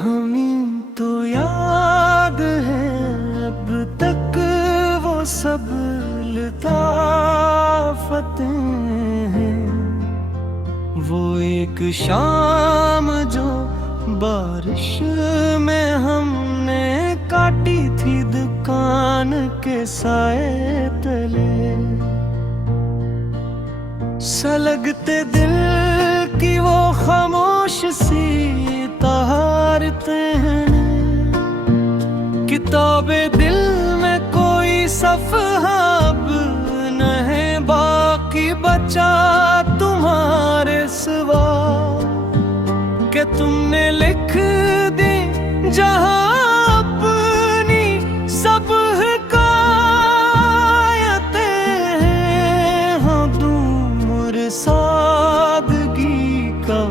हमें तो याद है अब तक वो सब लताफतें हैं। वो एक शाम जो बारिश में हमने काटी थी दुकान के साए तले। सलगते दिल की वो खामोश सी तारते हैं। किताबे दिल में कोई सफ़हा अब न है बाकी बचा तुम्हारे सिवा। कि तुमने लिख दी जहां अपनी सब हिकायतें हैं। हाँ दूर सादगी का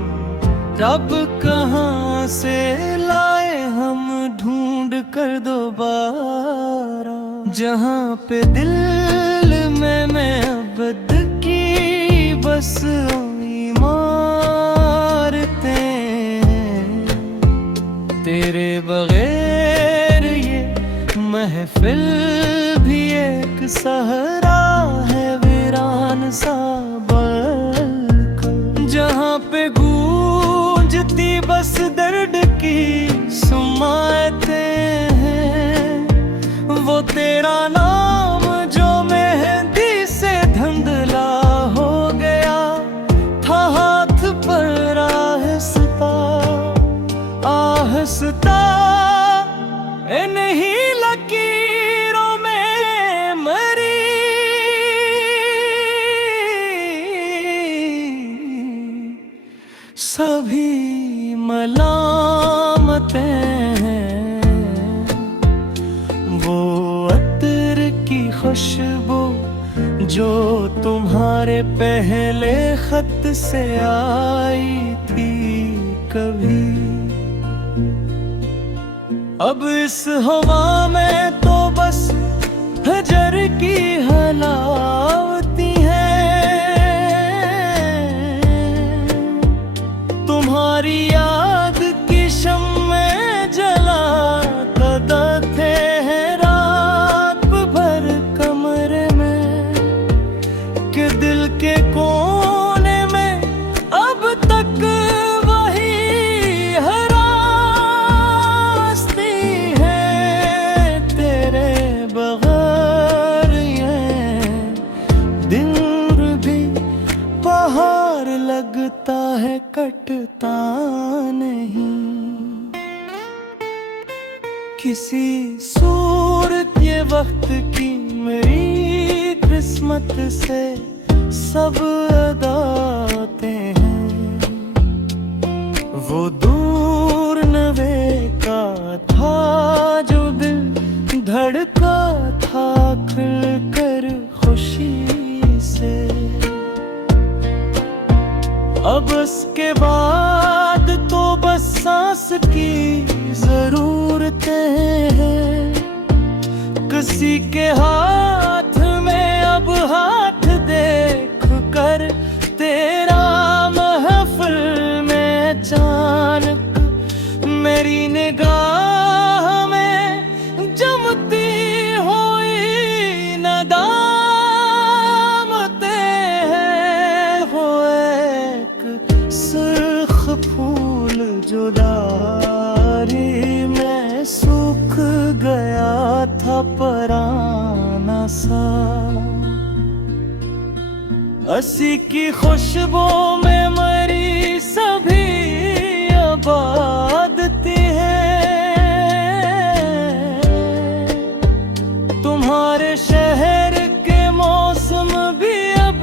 रब कहाँ से लाए हम ढूंढ कर दोबारा। जहाँ पे दिल में मैं अबद की बस इमारतें हैं। तेरे बगैर ये महफिल भी एक सहरा है वीरान सा बल्कि। जहाँ पे गूंजती बस दर्द की सुमायतें हैं। वो तेरा नाम जो मेहंदी से धुंधला हो गया था हाथ पर आहिस्ता आहिस्ता। नहीं लकीरों में मरी सभी मलामतें हैं। वो अतर की खुशबू जो तुम्हारे पहले खत से आई थी कभी। अब इस हवा में तो बस हजर की हलावती है। तुम्हारी याद की शम्मे जलाता थे हैं रात भर कमरे में। कि दिल के कोने में अब तक वही हरासती है। तेरे बगैर ये दिन भी पहाड़ लगता है कटता नहीं। किसी सूरत ये वक्त की मेरी किस्मत से सब अदाते हैं। वो दूर नवे का था जो दिल धड़का था खुलकर खुशी से। अब उसके बाद तो बस सांस की जरूरतें हैं। किसी के हाथ में अब हाथ देख कर तेरा महफिल में अचानक मेरी निगाह में जमती हुई नदामतें हैं। वो एक सुर्ख फूल जो डारी में सूख गया था पराना सा। हंसी की खुशबू में मरी सभी आबादती है। तुम्हारे शहर के मौसम भी अब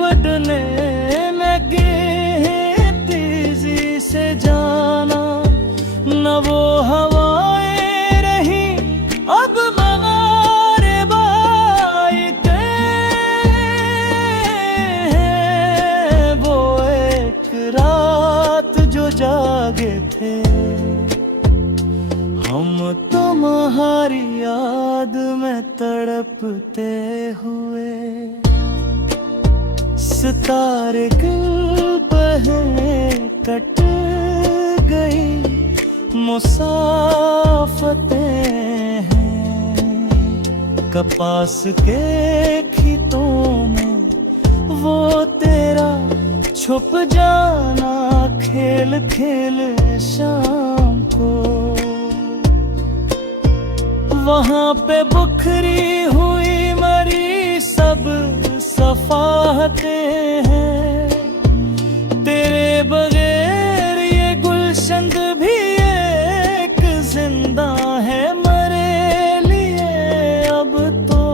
बदले लगे हैं तेजी से जाना। न वो हवाएं रही अब मगारे बाइते हैं। वो एक रात जो जागे थे हम तुम्हारी याद में तड़पते हुए। सितारे गुल बहे कट गई मुसाफतें हैं, कपास के खेतों में वो तेरा छुप जाना खेल खेल शाम को। वहाँ पे बुखरी हुई मरी सब सफाहतें हैं, तेरे बगैर ये गुलशंद भी एक जिंदा है मरे लिए अब तो,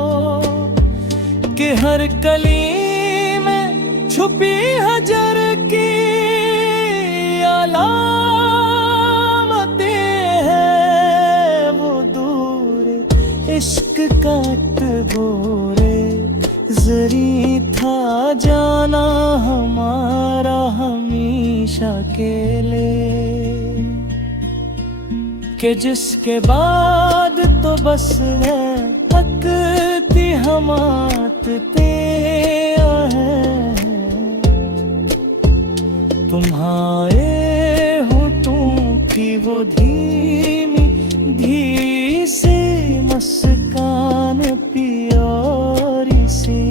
कि हर कली में छुपी हजर की अलामतें हैं। वो दूर इश्क का बोरे जरी था जाना हमारा हमेशा के लिए, कि जिसके बाद तो बस है तकती हमाते हैं। तुम्हारे होठों की वो धीमी धी से मुस्कान प्यारी सी,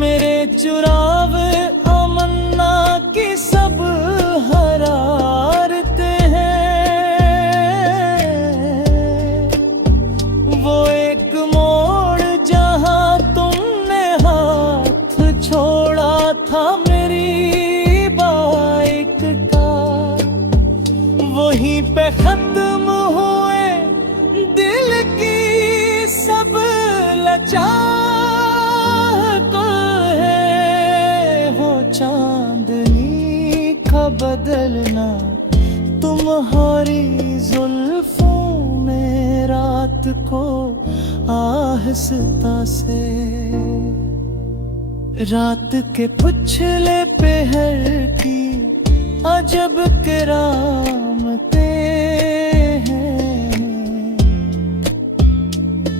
मेरे चुरावे अमन्ना की सब हरारते हैं। वो एक मोड़ जहां तुमने हाथ छोड़ा था मेरी बाइक का, वहीं पे खत्म हुए दिल की सब लचाहत है। वो चांदनी का बदलना तुम्हारी जुल्फों में रात को आहिस्ता से, रात के पुछले पहर की अजब करामतें हैं।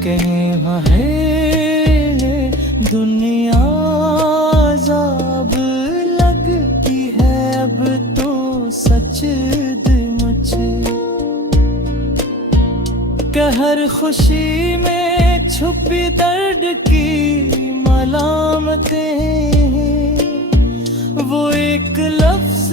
कहीं वहीं दुनिया अज़ाब लगती है अब तो सच मुझे, कहर खुशी में छुपी दर्द की मलामतें, वो एक लफ्ज़